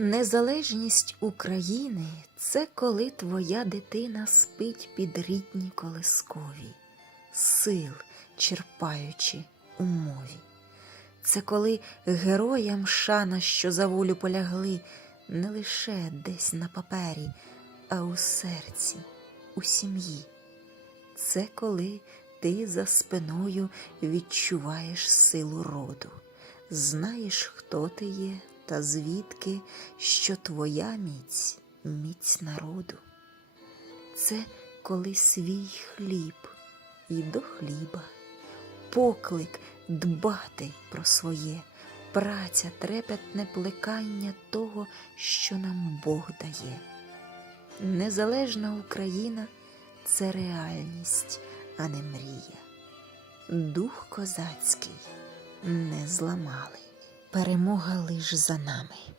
Незалежність України це коли твоя дитина спить під рідні колискові, сил черпаючи у мові. Це коли героям шана, що за волю полягли, не лише десь на папері, а у серці, у сім'ї. Це коли ти за спиною відчуваєш силу роду, знаєш, хто ти є та звідки, що твоя міць міць народу. Це коли свій хліб і до хліба, поклик дбати про своє, праця, трепетне плекання того, що нам Бог дає. Незалежна Україна це реальність, а не мрія. Дух козацький не зламали. Перемога лиш за нами.